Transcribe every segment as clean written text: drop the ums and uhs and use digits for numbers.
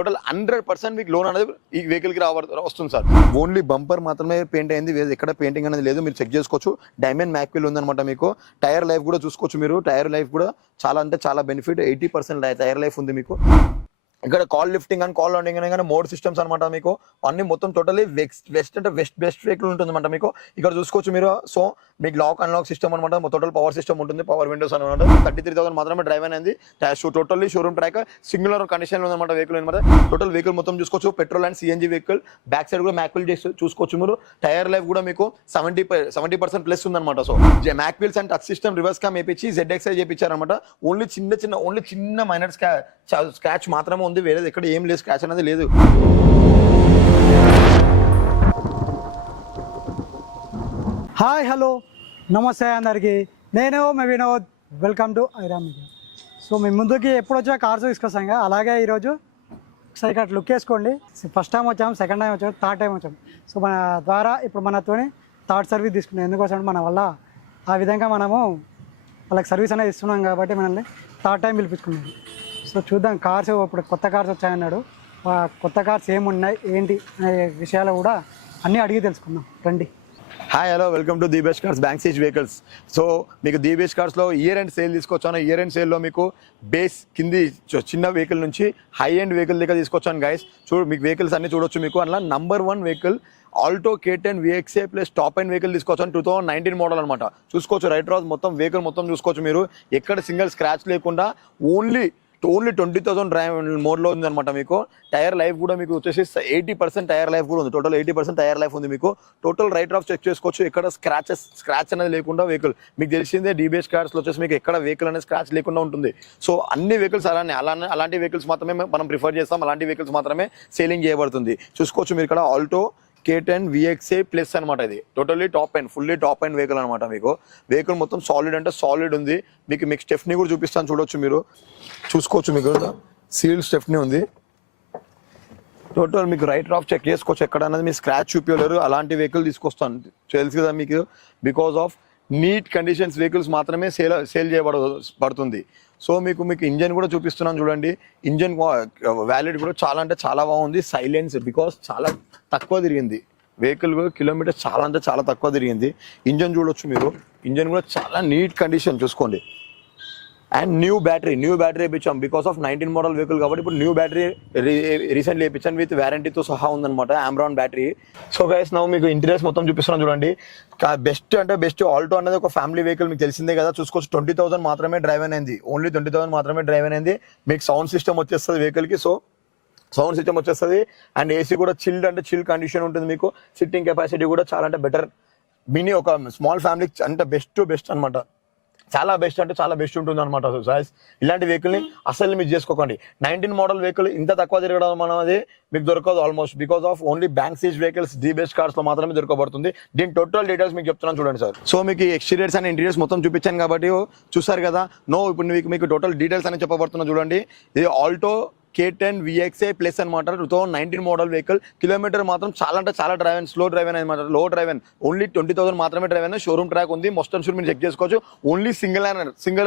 Total 100% మీకు loan అనేది ఈ వెహికల్ కి వస్తుంది సార్. ఓన్లీ బంపర్ మాత్రమే పెయింట్ అయింది, ఎక్కడ పెయింటింగ్ అనేది లేదు. మీరు చెక్ చేసుకోవచ్చు. డైమండ్ మ్యాక్విల్ ఉందన్నమాట. మీకు టైర్ లైఫ్ కూడా చూసుకోవచ్చు. మీరు టైర్ లైఫ్ కూడా చాలా అంటే చాలా బెనిఫిట్. 80% టైర్ లైఫ్ ఉంది మీకు. ఇక్కడ call lifting and call landing అనే మోడ్ సిస్టమ్స్ అనమాట. మీకు అన్ని మొత్తం టోటలీ బెస్ట్ వెహికల్ ఉంటుంది అనమాట. మీకు ఇక్కడ చూసుకోవచ్చు మీరు. సో మీకు లాక్ అన్లాక్ సిస్టమ్ అనమాట. టోటల్ పవర్ సిస్టమ్ ఉంటుంది, పవర్ విండోస్ అనమాట. 33,000 మాత్రమే డ్రైవ్ అనేది. Totally showroom track, singular condition ఉందన్నమాట వెహికల్ అనమాట. టోటల్ వెహికల్ మొత్తం చూసుకోవచ్చు. Petrol and CNG vehicle. Back side కూడా మ్యాక్విల్ చూసుకోవచ్చు మీరు. టైర్ లైఫ్ కూడా మీకు 70% ప్లస్ ఉందన్నమాట. So mag wheels and touch system reverse cam వేపించి ZXI చేయించారనమాట. ఓన్లీ చిన్న మైనర్ స్క్రాచ్ మాత్రమే ఉంది, వేరేది ఎక్కడ ఏం లేదు, స్క్రాచ్ అనేది లేదు. హాయ్ హలో నమస్తే అందరికీ, నేను మీ Vinod. Welcome to Iram media. So మేము ముందుకి ఎప్పుడు వచ్చా కార్స్ తీసుకొస్తాం కదా, అలాగే ఈరోజు ఒకసారి ఇక్కడ లుక్ వేసుకోండి. ఫస్ట్ టైం వచ్చాము, సెకండ్ టైం వచ్చాము, థర్డ్ టైం వచ్చాము. సో మన ద్వారా ఇప్పుడు మనతోని థర్డ్ సర్వీస్ తీసుకున్నాం. ఎందుకోసం మన వల్ల ఆ విధంగా మనము వాళ్ళకి సర్వీస్ అనేది ఇస్తున్నాం కాబట్టి మనల్ని థర్డ్ టైం పిలిపించుకున్నాం. సో చూద్దాం కార్స్, ఇప్పుడు కొత్త కార్స్ వచ్చాయన్నాడు. కొత్త కార్స్ ఏమున్నాయి ఏంటి అనే విషయాలు కూడా అన్నీ అడిగి తెలుసుకుందాం రండి. Hi hello, welcome to the best cars bank seize vehicles. So మీకు ది బెస్ట్ కార్స్లో ఇయర్ ఎండ్ సేల్ తీసుకొచ్చాను. ఇయర్ ఎండ్ సేల్లో మీకు బేస్ కింది చిన్న వెహికల్ నుంచి హై ఎండ్ వెహికల్ దగ్గర తీసుకొచ్చాను గైస్. మీకు వెహికల్స్ అన్ని చూడొచ్చు. మీకు అలా number 1 vehicle Alto K10 VXA plus top end vehicle తీసుకొచ్చాను. 2019 మోడల్ అనమాట. చూసుకోవచ్చు. రైట్ రాజ్ మొత్తం వెహికల్ మొత్తం చూసుకోవచ్చు మీరు. ఎక్కడ సింగిల్ స్క్రాచ్ లేకుండా ఓన్లీ 20,000 డ్రైవ్ మోడ్లో ఉంది అనమాట. మీకు టైర్ లైఫ్ కూడా మీకు వచ్చేసి 80% టైర్ లైఫ్ కూడా ఉంది. టోటల్ 80% టైర్ లైఫ్ ఉంది మీకు. టోటల్ రైట్ ఆఫ్ చెక్ చేసుకోవచ్చు. ఎక్కడ స్క్రాచ్ అనేది లేకుండా వెహికల్. మీకు తెలిసిందే DBS కార్స్లో వచ్చేసి మీకు ఎక్కడ వెహికల్ అనేది స్క్రాచ్ లేకుండా ఉంటుంది. సో అన్ని వెహికల్స్ అలాంటి వెహికల్స్ మాత్రమే మనం ప్రిఫర్ చేస్తాం. అలాంటి వెహికల్స్ మాత్రమే సేలింగ్ చేయబడుతుంది. చూసుకోవచ్చు మీరు ఇక్కడ ఆల్టో K10 VXA ప్లస్ అనమాట. ఇది totally top end, fully top end vehicle అనమాట. మీకు వెహికల్ మొత్తం సాలిడ్ అంటే సాలిడ్ ఉంది. మీకు స్టెఫ్నీ కూడా చూపిస్తాను, చూడొచ్చు మీరు. చూసుకోవచ్చు. మీకు సీల్ స్టెఫ్నీ ఉంది. టోటల్ మీకు రైట్ ఆఫ్ చెక్ చేసుకోవచ్చు. ఎక్కడ అనేది మీరు స్క్రాచ్ చూపించలేరు. అలాంటి వెహికల్ తీసుకొస్తాను, తెలుసు కదా మీకు. Because of neat conditions vehicles మాత్రమే సేల్ చేయబడుతుంది. సో మీకు ఇంజన్ కూడా చూపిస్తున్నాను చూడండి. ఇంజన్ వ్యాలిడ్ కూడా చాలా అంటే చాలా బాగుంది. సైలెన్స్ బికాస్ చాలా తక్కువ తిరిగింది వెహికల్ కూడా. కిలోమీటర్ చాలా అంటే చాలా తక్కువ తిరిగింది. ఇంజన్ చూడొచ్చు మీరు. ఇంజన్ కూడా చాలా నీట్ కండిషన్ చూసుకోండి. అండ్ న్యూ బ్యాటరీ వేయించాం. బికాస్ ఆఫ్ 19 మోడల్ వెహికల్ కాబట్టి ఇప్పుడు న్యూ బ్యాటరీ రీసెంట్లీ వేయించాను. విత్ వారంటీతో సహా ఉందన్నమాట. Amaron battery. So guys now మీకు ఇంటీరియర్స్ మొత్తం చూపిస్తున్నాను చూడండి. బెస్ట్ ఆల్టో అనేది ఒక ఫ్యామిలీ వెహికల్, మీకు తెలిసిందే కదా. చూసుకోవచ్చు. 20,000 మాత్రమే డ్రైవ్ అనేది. ఓన్లీ 20,000 మాత్రమే డ్రైవ్ అనేది. మీకు సౌండ్ సిస్టమ్ వచ్చేస్తుంది వెహికల్ కి. సో సౌండ్ సిస్టమ్ వచ్చేస్తుంది. అండ్ ఏసీ కూడా చిల్ కండిషన్ ఉంటుంది. మీకు సిట్టింగ్ కెపాసిటీ కూడా చాలా అంటే బెటర్. మినీ ఒక స్మాల్ ఫ్యామిలీ అంటే బెస్ట్ అనమాట. చాలా బెస్ట్ అంటే చాలా బెస్ట్ ఉంటుంది అనమాట. ఇలాంటి వెహికల్ ని అసలు మిస్ చేసుకోకండి. 19 మోడల్ వెహికల్ ఇంత తక్కువ తిరగడం అనేది మీకు దొరకదు almost. Because of only bank seize vehicles the best cars లో మాత్రమే దొరకబడుతుంది. దీని టోటల్ డీటెయిల్స్ మీకు చెప్తున్నాను చూడండి సార్. సో మీకు ఎక్స్టీరియర్స్ అండ్ ఇంటీరియర్స్ మొత్తం చూపించాను కాబట్టి చూసారు కదా. ఇప్పుడు మీకు టోటల్ డీటెయిల్స్ అని చెప్పబడుతున్నా చూడండి. ఇది ఆల్టో K10 VXA ప్లస్ అనమాట. 2019 మోడల్ వెహికల్. కిలోమీటర్ మాత్రం చాలా అంటే చాలా స్లో డ్రైవ్ అనమాట. లో డ్రైవ్ ఓన్లీ 20,000 మాత్రమే డ్రైవ్ అయినా. షోరూమ్ ట్రాక్ ఉంది. మొత్తం షూర్ మీరు చెక్ చేసుకోవచ్చు. ఓన్లీ సింగిల్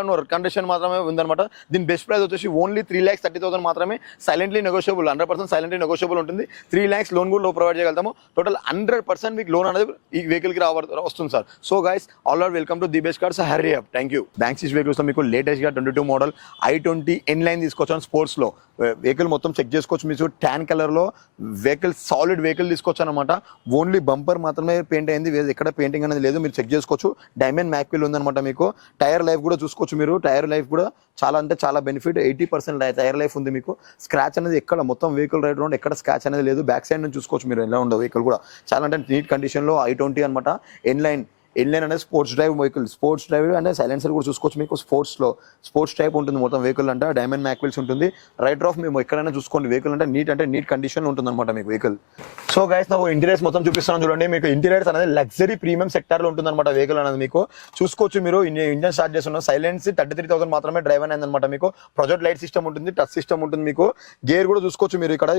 ఓనర్ కండిషన్ మాత్రమే ఉందన్నమాట. దీని బెస్ట్ ప్రైస్ వచ్చేసి ఓన్లీ 3,30,000 మాత్రమే. సైలెంట్లీ నెగోషియబుల్, 100% సైలెంట్లీ నెగోషియబుల్ ఉంటుంది. 3 lakhs లోన్ కూడా ప్రొవైడ్ చేయగలుగుతాము. టోటల్ 100% మీకు లోన్ అనేది ఈ వెహికల్ కి వస్తుంది sir. So guys all are welcome to the best cars. Hurry up. Thank you. Bank seize vehicles లో మీకు లేటెస్ట్ గా 22 మోడల్ i20 N-line తీసుకొచ్చాను. స్పోర్ట్స్ లో వెహికల్ మొత్తం చెక్ చేసుకోవచ్చు. మీరు ట్యాన్ కలర్ లో వెహికల్ సాలిడ్ వెహికల్ తీసుకొచ్చాను అనమాట. ఓన్లీ బంపర్ మాత్రమే పెయింట్ అయింది, ఎక్కడ పెయింటింగ్ అనేది లేదు. మీరు చెక్ చేసుకోవచ్చు. డైమండ్ మ్యాక్విల్ ఉందన్నమాట. మీకు టైర్ లైఫ్ కూడా చూసుకోవచ్చు మీరు. టైర్ లైఫ్ కూడా చాలా అంటే చాలా బెనిఫిట్. 80% టైర్ లైఫ్ ఉంది మీకు. స్క్రాచ్ అనేది ఎక్కడ మొత్తం వెహికల్ రైట్ రౌండ్ ఎక్కడ స్క్రాచ్ అనేది లేదు. బ్యాక్ సైడ్ నుంచి చూసుకోవచ్చు మీరు ఎలా ఉండదు. వెహికల్ కూడా చాలా అంటే నీట్ కండిషన్ లో i20 అనమాట. N-line అనేది sports drive vehicle. Sports drive అంటే సైలెన్సర్ కూడా చూసుకోవచ్చు. మీకు స్పోర్ట్స్ టైప్ ఉంటుంది మొత్తం వెహికల్. అంటే డైమండ్ మ్యాక్విల్స్ ఉంటుంది. రైట్ ఆఫ్ మేము ఎక్కడైనా చూసుకోండి. వెహికల్ అంటే నీట్ కండిషన్ లో ఉంటుంది అనమాట మీకు వెహికల్. సో గైస్ నా ఇంటీరియర్స్ మొత్తం చూపిస్తున్నాను చూడండి. మీకు ఇంటీరియర్స్ అనేది లగ్జరీ ప్రీమియం సెక్టర్ లో ఉంటుంది అనమాట వెహికల్ అనేది. మీకు చూసుకోవచ్చు మీరు. ఇంజన్ స్టార్ట్ చేస్తున్నాం. సైలెన్స్ 33,000 మాత్రమే డ్రైవ్ అనేది అనమాట. మీకు ప్రొజెక్ట్ లైట్ సిస్టమ్ ఉంటుంది, టచ్ సిస్టమ్ ఉంటుంది. మీకు గేర్ కూడా చూసుకోవచ్చు మీరు. ఇక్కడ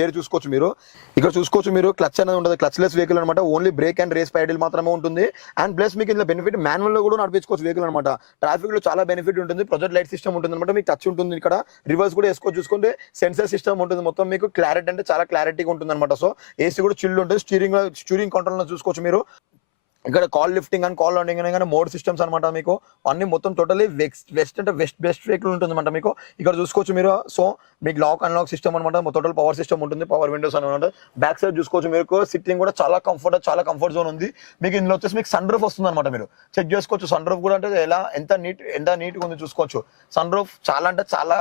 గేర్ చూసుకోవచ్చు మీరు. ఇక్కడ చూసుకోవచ్చు మీరు. క్లచ్ అనేది ఉంటుంది. క్లచ్ లెస్ వెహికల్ అనమాట. Only brake and race paddle మాత్రమే ఉంటుంది. అండ్ ప్లస్ మీకు ఇందులో బెనిఫిట్ మాన్యువల్ లో కూడా నడిపించుకోవచ్చు వెహికల్ అనమాట. ట్రాఫిక్ లో చాలా బెనిఫిట్ ఉంటుంది. ప్రొజెక్ట్ లైట్ సిస్టమ్ ఉంటుంది అనమాట. మీకు టచ్ ఉంటుంది ఇక్కడ, రివర్స్ కూడా వేసుకోవచ్చు. చూసుకుంటే సెన్సర్ సిస్టమ్ ఉంటుంది. మొత్తం మీకు క్లారిటీ అంటే చాలా క్లారిటీగా ఉంటుంది అనమాట. సో ఏసీ కూడా చిల్డ్ ఉంటుంది. స్టీరింగ్ కంట్రోల్ లో చూసుకోవచ్చు మీరు. ఇక్కడ call lifting and call landing కానీ మోడ్ సిస్టమ్స్ అనమాట. మీకు అన్ని మొత్తం టోటలీ వెస్ట్ అంటే బెస్ట్ వెహికల్ ఉంటుంది అనమాట. మీకు ఇక్కడ చూసుకోవచ్చు మీరు. సో మీకు లాక్ అన్లాక్ సిస్టమ్ అనమాట. టోటల్ పవర్ సిస్టమ్ ఉంటుంది, పవర్ విండోస్ అనమాట. బ్యాక్ సైడ్ చూసుకోవచ్చు మీకు. సిట్టింగ్ కూడా చాలా కంఫర్ట్ జోన్ ఉంది. మీకు ఇందులో వచ్చేసి మీకు సన్ రూఫ్ వస్తుంది అనమాట. మీరు చెక్ చేసుకోవచ్చు. సన్ రూఫ్ కూడా అంటే ఎంత నీట్గా ఉంది చూసుకోవచ్చు. సన్ రూఫ్ చాలా అంటే చాలా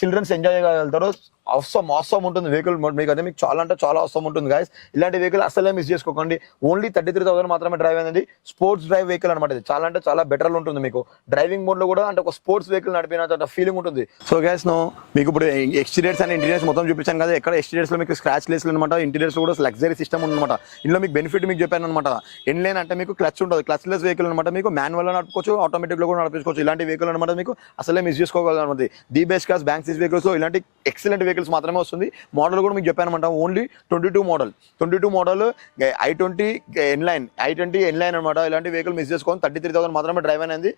చిల్డ్రన్స్ ఎంజాయ్ చేయగలుగుతారు. అవసరం ఉంటుంది వెహికల్. మీకు అదే మీకు చాలా అంటే చాలా అవసరం ఉంటుంది గైస్. ఇలాంటి వెహికల్ అసలే మిస్ చేసుకోకండి. ఓన్లీ 33,000 మాత్రమే డ్రైవ్ అనేది. స్పోర్ట్స్ డ్రైవ్ వెహికల్ అనమాట. ఇది చాలా అంటే చాలా బెటర్ ఉంటుంది. మీకు డ్రైవింగ్ మోడ్ లో కూడా అంటే ఒక స్పోర్ట్స్ వెహికల్ నడిపిన ఫీలింగ్ ఉంటుంది. సో గైస్ మీకు ఇప్పుడు ఎక్స్టీరియర్స్ అండ్ ఇంటీరియర్స్ మొత్తం చూపించాను కదా. ఎక్కడ ఎక్స్టీరియర్స్ లో మీకు స్క్రాచ్ లెస్ అనమాట. ఇంటీరియర్స్ కూడా లగ్జరీ సిస్టమ్ ఉందన్నమాట. ఇందులో మీకు బెనిఫిట్ మీకు చెప్పాను అనమాట. ఎన్లైన్ అంటే మీకు క్లచ్ ఉంటుంది. క్లచ్ లెస్ వెహికల్ అనమాట. మీకు మాన్యువల్ లో నడుపుకోవచ్చు, ఆటోమేటిక్ లో కూడా నడిపించుకోవచ్చు. ఇలాంటి వెహికల్ అనమాట. మీకు అసలే మిస్ చేసుకోగలరు అనమాట. The best cars bank seize vehicles లో ఇలాంటి ఎక్సలెంట్ వెహికల్స్ మాత్రమే వస్తుంది. మోడల్ కూడా మీకు చెప్పాను అనమాట. ఓన్లీ 22 మోడల్ i20 ఎన్లైన్ అనమాట. ఇలాంటి వెహికల్ మిస్ చేసుకోవాలి. 33,000 మాత్రమే డ్రైవ్ అనేది.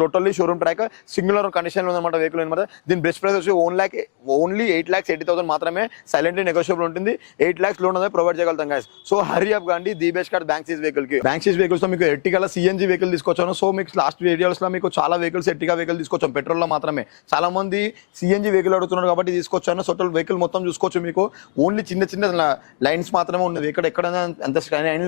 Totally showroom track singular condition లో ఉందన్నమాట వెహికల్ అనమాట. దీని బెస్ట్ ప్రైస్ వచ్చి ఓన్లీ 8,80,000 మాత్రమే. సైలెంట్లీ నెగోషియబుల్ ఉంటుంది. 8 lakhs లోన్ అనేది ప్రొవైడ్ చేయగలుగుతాం guys. So hurry up Gandi the best card bank seize vehicle కి. బ్యాంక్ సీజ్ వెహికల్స్ లో మీకు ఎర్టిగా సిఎన్జీ వెహికల్ తీసుకొచ్చాను. సో మీకు లాస్ట్ వీడియోస్ లో మీకు చాలా వెహికల్స్ ఎర్టిగా వెహికల్ తీసుకొచ్చాం పెట్రోల్ లో మాత్రమే. చాలా మంది సిఎన్జీ వెహికల్ అడుగుతున్నారు కాబట్టి తీసుకొచ్చాను. సో వెహికల్ మొత్తం చూసుకోవచ్చు. మీకు ఓన్లీ చిన్న లైన్స్ మాత్రమే ఉన్నది. ఎక్కడైనా అంత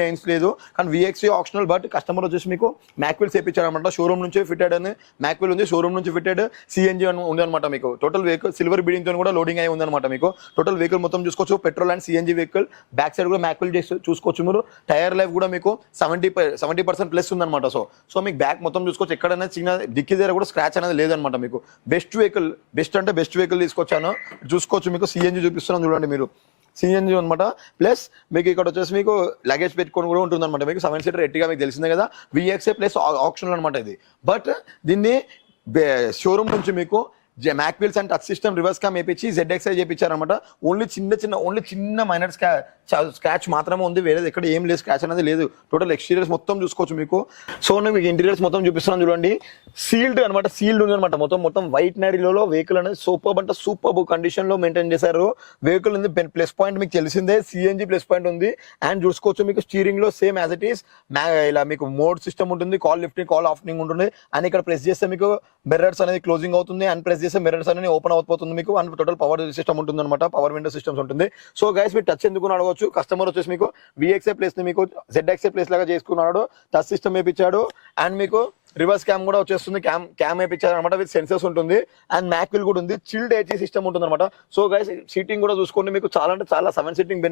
లైన్స్ లేదు. కానీ విఎక్సీ ఆప్షనల్. బట్ కస్టమర్ వచ్చేసి మీకు మ్యాక్విల్ చేపించారు అనమాట. షోరూమ్ నుంచి ఫిటెడ్ అని మ్యాక్విల్ ఉంది. షోరూమ్ నుంచి ఫిటెడ్ సిఎన్జీ ఉంది అనమాట. మీకు టోటల్ వెహికల్ సిల్వర్ బిడింగ్ తో కూడా లోడింగ్ అయి ఉందన్నమాట. మీకు టోటల్ వెహికల్ మొత్తం చూసుకోవచ్చు. Petrol and CNG vehicle. Back side కూడా మ్యాక్విల్ చూసుకోవచ్చు మీరు. టైర్ లైఫ్ కూడా మీకు 70% ప్లస్ ఉందన్నమాట. సో మీకు బ్యాక్ మొత్తం చూసుకోవచ్చు. ఎక్కడైనా చిన్న డిక్కీ దగ్గర కూడా స్క్రాచ్ అనేది లేదనమాట. మీకు బెస్ట్ వెహికల్ తీసుకొచ్చాను. చూసుకోవచ్చు. మీకు సిఎన్జీ చూపిస్తున్నాను చూడండి మీరు. సిఎన్జీ అనమాట. ప్లస్ మీకు ఇక్కడ వచ్చేసి మీకు లగేజ్ పెట్టుకొని కూడా ఉంటుంది అనమాట. మీకు 7 seater ఎట్టిగా మీకు తెలిసిందే కదా. విఎక్సే ప్లస్ ఆప్షనల్ అనమాట ఇది. బట్ దీన్ని షోరూమ్ నుంచి మీకు mag wheels and touch system reverse cam వేయించి ZXi చేయించారనమాట. ఓన్లీ చిన్న మైనర్ స్క్రాచ్ మాత్రమే ఉంది. వేరేది ఎక్కడ ఏం లేదు, స్క్రాచ్ అనేది లేదు. టోటల్ ఎక్స్టీరియర్స్ మొత్తం చూసుకోవచ్చు మీకు. సో మీకు ఇంటీరియర్స్ మొత్తం చూపిస్తున్నాను చూడండి. సీల్డ్ అనమాట. సీల్డ్ ఉంది అనమాట. మొత్తం వైట్ నరీలో వెహికల్ అనేది సూపర్ కండిషన్ లో మెయింటైన్ చేశారు. వెహికల్ ఉంది. ప్లస్ పాయింట్ మీకు తెలిసిందే, సిఎన్జీ ప్లస్ పాయింట్ ఉంది. అండ్ చూసుకోవచ్చు మీకు స్టీరింగ్ లో సేమ్ యాజ్ ఇట్ ఈస్ ఇలా మీకు మోడ్ సిస్టమ్ ఉంటుంది. కాల్ లిఫ్టింగ్, కాల్ ఆఫ్నింగ్ ఉంటుంది. అండ్ ఇక్కడ ప్రెస్ చేస్తే మీకు మిర్రర్స్ అనేది క్లోజింగ్ అవుతుంది. అండ్ ప్రెస్ చేస్తే మిర్రర్స్ అనేది ఓపెన్ అవుతుంది మీకు. అండ్ టోటల్ పవర్ సిస్టమ్ ఉంటుంది అనమాట. పవర్ విండో సిస్టమ్స్ ఉంటుంది. సో గైస్ మీరు టచ్ ఎందుకు అడగవచ్చు. కస్టమర్ వచ్చేసి మీకు విఎక్సే ప్లేస్ ని మీకు ZXi ప్లేస్ లాగా చేసుకున్నాడు. టచ్ సిస్టమ్ వేయించాడు. అండ్ మీకు రివర్స్ క్యామ్ కూడా వచ్చేస్తుంది. క్యామ్ వేయించారు అనమాట. విత్ సెన్సర్స్ ఉంటుంది. అండ్ మ్యాక్విల్ కూడా ఉంది. చిల్డ్ ఏసీ సిస్టమ్ ఉంటుంది అనమాట. సో గైస్ సీటింగ్ కూడా చూసుకోండి. మీకు చాలా అంటే చాలా 7 seating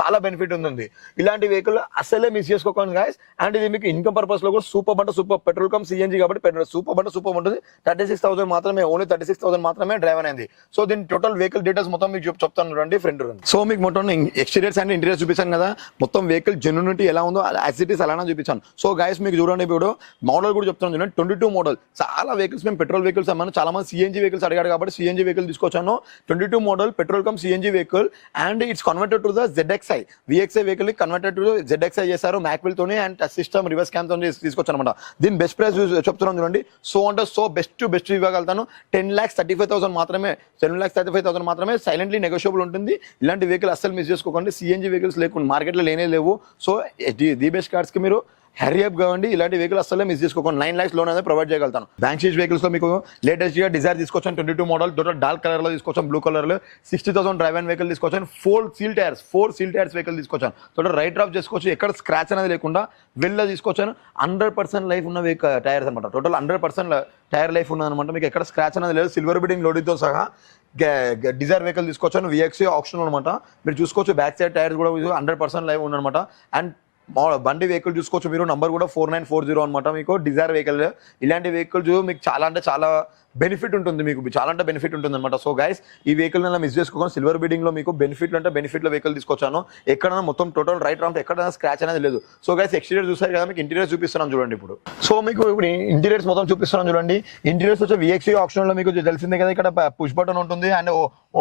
చాలా బెనిఫిట్ ఉంది. ఇలాంటి వెహికల్ అసలే మిస్ చేసుకోకండి గైస్. అండ్ ఇది మీకు ఇన్కమ్ పర్పస్ లో కూడా సూపర్ పెట్రోల్ కమ్ సిఎన్జీ కాబట్టి సూపర్ ఉంటుంది. 36,000 మాత్రమే. ఓన్లీ 36,000 మాత్రమే డ్రైవ్ అనేది. సో దీని టోటల్ వెహికల్ డీటెయిల్స్ మొత్తం మీకు చెప్తాను రండి ఫ్రెండ్. సో మీకు మొత్తం ఎక్స్టీరియర్స్ అండ్ ఇంటీరియర్స్ చూపించాను కదా. మొత్తం వెహికల్ జెన్యూనిటీ ఎలా ఉందో యాజ్ ఇట్ ఈస్ అలానే చూపించాను. సో గైస్ మీకు చూడండి ఇప్పుడు మోడల్ కూడా చెప్తాను చూడండి. 22 మోడల్. చాలా వెహికల్స్ మేము పెట్రోల్ వెహికల్స్ అమ్మాను. చాలా మంది సిఎన్జీ వెహికల్స్ అడిగారు కాబట్టి సిఎన్జీ వెహికల్ తీసుకొచ్చాను. 22 model petrol come CNG vehicle. And it's converted to the ZXi. విఎక్సే vehicle converted to ZXi చేశారు మ్యాక్విల్ తోనే. And touch system reverse cam తో తీసుకొచ్చాను అనమాట. దీని బెస్ట్ ప్రైస్ చెప్తున్నాను చూడండి. So best ఇవ్వగలుగుతాను. 10,35,000 మాత్రమే. 10,35,000 మాత్రమే. సైలెంట్లీ నెగోషియబుల్ ఉంటుంది. ఇలాంటి వెహికల్ అస్సలు మిస్ చేసుకోకండి. సిఎన్జీ వెహికల్స్ లేకుండా మార్కెట్లో లేనే లేవు. సో ది బెస్ట్ కార్డ్స్ కి మీరు హరీ అప్ కావండి. ఇలాంటి వెహికల్ అసలే మిస్ చేసుకోకండి. 9 lakhs లోన్ అనేది ప్రొవైడ్ చేయగలుగుతాను. బ్యాంక్ సీజ్ వెహికల్స్ లో మీకు లేటెస్ట్ గా డిజైర్ తీసుకొచ్చాను. 22 మోడల్. టోటల్ డార్క్ కలర్ లో తీసుకొచ్చాను. బ్లూ కలర్ లో 60,000 డ్రైవ్ అండ్ వెహికల్ తీసుకొచ్చాను. 4 సీల్ టైర్స్ వెహికల్ తీసుకొచ్చాను. టోటల్ రైట్ డ్రాప్ చేసుకోవచ్చు. ఎక్కడ స్క్రాచ్ అనేది లేకుండా వెళ్ళ తీసుకొచ్చాను. 100% లైఫ్ ఉన్న టైర్స్ అనమాట. టోటల్ 100% టైర్ లైఫ్ ఉన్నదనమాట. మీకు ఎక్కడ స్క్రాచ్ అనేది లేదు. సిల్వర్ బిడింగ్ లోడింగ్ తో సహా డిజైర్ వెహికల్ తీసుకొచ్చాను. విఎక్సీ ఆప్షన్ అనమాట. మీరు చూసుకోవచ్చు. బ్యాక్ సైడ్ టైర్స్ కూడా 100% లైవ్ ఉందన్నమాట. అండ్ బండి వెహికల్ చూసుకోవచ్చు మీరు. నంబర్ కూడా 4940 అనమాట. మీకు డిజైర్ వెహికల్. ఇలాంటి వెహికల్స్ మీకు చాలా అంటే చాలా బెనిఫిట్ ఉంటుంది మీకు, చాలా అంటే బెనిఫిట్ ఉంటుంది అనమాట. సో గైస్ ఈ వెహికల్ మిస్ చేసుకోకుండా సిల్వర్ బీడింగ్ లో మీకు బెనిఫిట్లు అంటే బెనిఫిట్లో వెహికల్ తీసుకొచ్చాను. ఎక్కడైనా మొత్తం టోటల్ రైట్ రౌండ్ ఎక్కడైనా స్క్రాచ్ అనేది లేదు. సో గైస్ ఎక్స్టీరియర్ చూసారు కదా, మీకు ఇంటీరియర్ చూపిస్తున్నాం చూడండి ఇప్పుడు. సో మీకు ఇప్పుడు ఇంటీరియర్స్ మొత్తం చూపిస్తున్నాం చూడండి. ఇంటీరియర్స్ వచ్చి VXC ఆప్షన్ లో మీకు తెలిసిందే కదా, ఇక్కడ పుష్ బటన్ ఉంటుంది and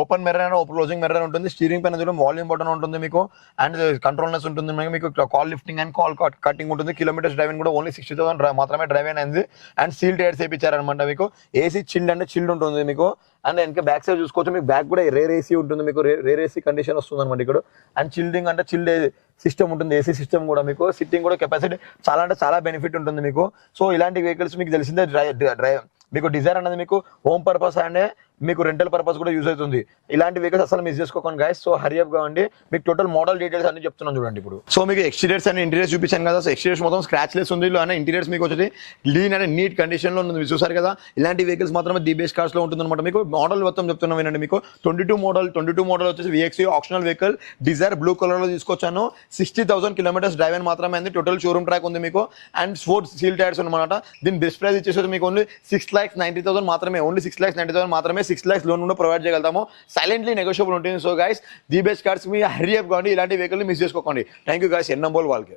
open mirror and closing mirror ఉంటుంది. స్టీరింగ్ పైన చూడండి వాల్యూమ్ బటన్ ఉంటుంది మీకు, అండ్ కంట్రోల్నెస్ ఉంటుంది మీకు, call lifting and call cutting ఉంటుంది. కిలోమీటర్స్ డ్రైవింగ్ కూడా ఓన్లీ 60,000 మాత్రమే డ్రైవ్ అయింది. అండ్ సీల్ టైర్స్ వేయించారనమాట మీకు. ఏసీ చిల్డ్ అంటే చిల్డ్ ఉంటుంది మీకు. అండ్ ఇంకా బ్యాక్ సైడ్ చూసుకోవచ్చు, మీకు బ్యాక్ కూడా రేర్ ఏసీ ఉంటుంది మీకు, రేర్ ఏసీ కండిషన్ వస్తుంది అనమాట ఇక్కడ. అండ్ చిల్డింగ్ అంటే చిల్డ్ సిస్టమ్ ఉంటుంది, ఏసీ సిస్టమ్ కూడా మీకు. సిట్టింగ్ కూడా కెపాసిటీ చాలా అంటే చాలా బెనిఫిట్ ఉంటుంది మీకు. సో ఇలాంటి వెహికల్స్ మీకు తెలిసిందే, మీకు డిజైర్ అనేది మీకు హోమ్ పర్పస్ అండ్ మీకు రెంటల్ పర్పస్ కూడా యూజ్ అవుతుంది. ఇలాంటి వెహికల్స్ అసలు మిస్ చేసుకోకండి గైస్. సో హరియప్ గా అండి, మీకు టోటల్ మోడల్ డీటెయిల్స్ అన్ని చెప్తున్నాను చూడండి ఇప్పుడు. సో మీకు ఎక్స్టీరియర్స్ అండ్ ఇంటీరియర్స్ చూపించాను కదా. సో ఎక్స్టీరియర్స్ మొత్తం స్క్రాచ్ లెస్ ఉంది, అండ్ ఇంటీరియర్స్ మీకు వచ్చి లీన్ అండ్ నీట్ కండిషన్ లో ఉంది. మీరు చూసారు కదా, ఇలాంటి వెహికల్స్ మాత్రమే ది బెస్ట్ కార్స్ లో ఉంటుంది అనమాట. మీకు మోడల్ మొత్తం చెప్తున్నాం వినండి. మీకు 22 మోడల్ వచ్చేసి VXC optional vehicle Dzire blue colour లో తీసుకొచ్చాను. 60,000 కిలోమీటర్స్ డ్రైవ్ అని మాత్రమే అయింది. టోటల్ షోరూమ్ ట్రాక్ ఉంది మీకు, అండ్ 4 సీల్ టైర్స్ అనమాట. దీని బెస్ట్ ప్రైస్ ఇచ్చేసి మీకు ఓన్లీ 6,90,000 మాత్రమే, ఓన్లీ 6,90,000 మాత్రమే. 6 lakhs లోన్ కూడా ప్రొవైడ్ చేయగలుగుతాము. సైలెంట్లీ నెగోషియబుల్ ఉంటుంది. So guys the best cars me hurry up కాండి, ఇలాంటి వెహికల్ మిస్ చేసుకోకండి. థ్యాంక్ యూ గైస్, ఎన్నంబోల్ వాళ్ళకి.